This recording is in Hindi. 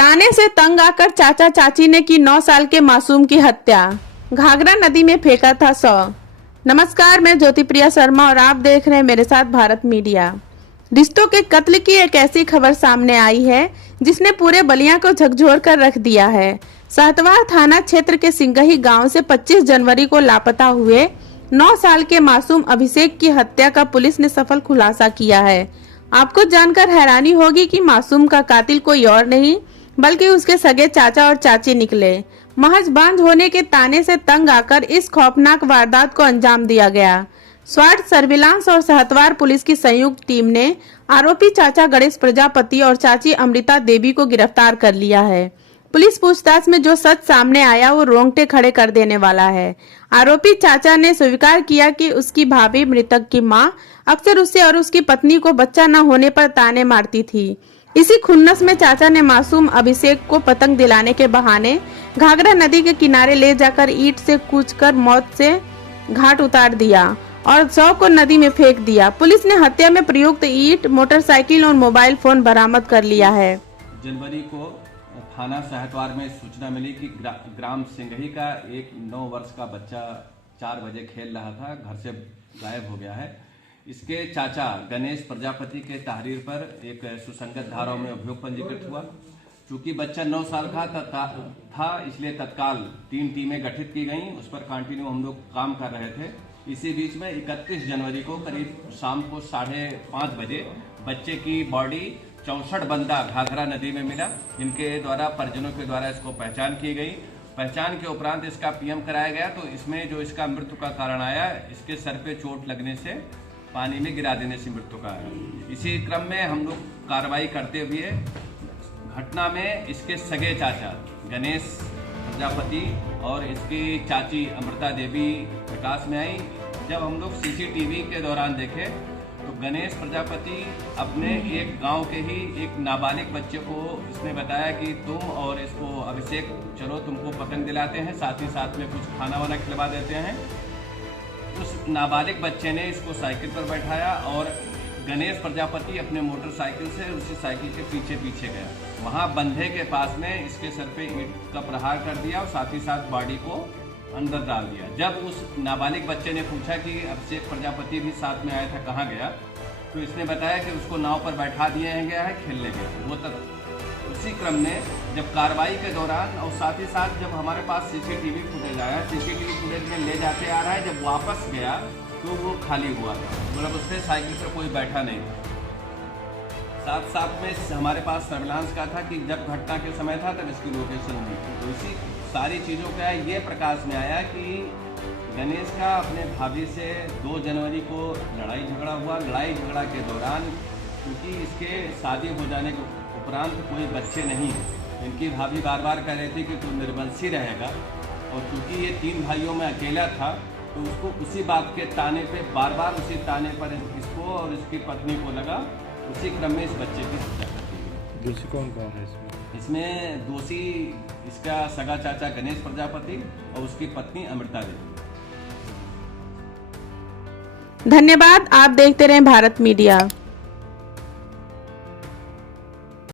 ताने से तंग आकर चाचा चाची ने की 9 साल के मासूम की हत्या। घाघरा नदी में फेंका था 100। नमस्कार, मैं ज्योतिप्रिया शर्मा और आप देख रहे हैं मेरे साथ भारत मीडिया। रिश्तों के कत्ल की एक ऐसी खबर सामने आई है जिसने पूरे बलिया को झकझोर कर रख दिया है। सहतवार थाना क्षेत्र के सिंगही गांव से 25 जनवरी को लापता हुए 9 साल के मासूम अभिषेक की हत्या का पुलिस ने सफल खुलासा किया है। आपको जानकर हैरानी होगी कि मासूम का कातिल कोई और नहीं बल्कि उसके सगे चाचा और चाची निकले। महज बांझ होने के ताने से तंग आकर इस खौफनाक वारदात को अंजाम दिया गया। स्वाट सर्विलांस और सहतवार पुलिस की संयुक्त टीम ने आरोपी चाचा गणेश प्रजापति और चाची अमृता देवी को गिरफ्तार कर लिया है। पुलिस पूछताछ में जो सच सामने आया वो रोंगटे खड़े कर देने वाला है। आरोपी चाचा ने स्वीकार किया कि उसकी भाभी मृतक की मां अक्सर उससे और उसकी पत्नी को बच्चा न होने पर ताने मारती थी। इसी खुन्नस में चाचा ने मासूम अभिषेक को पतंग दिलाने के बहाने घाघरा नदी के किनारे ले जाकर ईंट से कूचकर मौत से घाट उतार दिया और 100 को नदी में फेंक दिया। पुलिस ने हत्या में प्रयुक्त ईंट, मोटरसाइकिल और मोबाइल फोन बरामद कर लिया है। जनवरी को थाना सहतवार में सूचना मिली कि ग्राम सिंगही का एक 9 वर्ष का बच्चा 4 बजे खेल रहा था, घर से गायब हो गया है। इसके चाचा गणेश प्रजापति के तहरीर पर एक सुसंगत धाराओं में अभियोग पंजीकृत हुआ। चूंकि बच्चा 9 साल का था इसलिए तत्काल 3 टीमें गठित की गईं। उस पर कंटिन्यू हम लोग काम कर रहे थे। इसी बीच में 31 जनवरी को करीब शाम को 5:30 बजे बच्चे की बॉडी 64 बंदा घाघरा नदी में मिला, जिनके द्वारा परिजनों के द्वारा इसको पहचान की गई। पहचान के उपरांत इसका पीएम कराया गया। तो इसमें जो इसका मृत्यु का कारण आया, इसके सर पे चोट लगने से पानी में गिरा देने से मृत्यु का आया। इसी क्रम में हम लोग कार्रवाई करते हुए घटना में इसके सगे चाचा गणेश प्रजापति और इसकी चाची अमृता देवी प्रकाश में आई। जब हम लोग सीसीटीवी के दौरान देखे तो गणेश प्रजापति अपने एक गांव के ही एक नाबालिग बच्चे को इसने बताया कि तुम और इसको अभिषेक चलो तुमको पतंग दिलाते हैं, साथ ही साथ में कुछ खाना वाना खिलवा देते हैं। उस नाबालिग बच्चे ने इसको साइकिल पर बैठाया और गणेश प्रजापति अपने मोटरसाइकिल से उसी साइकिल के पीछे पीछे गया। वहां बंधे के पास में इसके सर पे ईंट का प्रहार कर दिया और साथ ही साथ बॉडी को अंदर डाल दिया। जब उस नाबालिग बच्चे ने पूछा कि अभिषेक प्रजापति भी साथ में आया था, कहाँ गया, तो इसने बताया कि उसको नाव पर बैठा दिया गया है, खेलने गया। वो तब उसी क्रम में जब कार्रवाई के दौरान और साथ ही साथ जब हमारे पास सीसीटीवी फुटेज आया, सीसीटीवी फुटेज में ले जाते आ रहा है, जब वापस गया तो वो खाली हुआ था, मतलब उससे साइकिल पर कोई बैठा नहीं था। साथ साथ में हमारे पास सर्विलांस का था कि जब घटना के समय था तब इसकी लोकेशन दी। तो इसी सारी चीज़ों का ये प्रकाश में आया कि गणेश का अपने भाभी से 2 जनवरी को लड़ाई झगड़ा हुआ। लड़ाई झगड़ा के दौरान क्योंकि इसके शादी हो जाने के उपरांत कोई बच्चे नहीं हैं, इनकी भाभी बार बार कह रही थी कि तू निर्वंशी रहेगा, और क्योंकि ये 3 भाइयों में अकेला था तो उसको उसी बात के ताने पे बार बार उसी ताने पर इसको और इसकी पत्नी को लगा। उसी क्रम में इस बच्चे की हत्या कर दी गई। दोषी कौन कौन है इसमें? इसमें दोषी इसका सगा चाचा गणेश प्रजापति और उसकी पत्नी अमृता देवी। धन्यवाद। आप देखते रहें भारत मीडिया।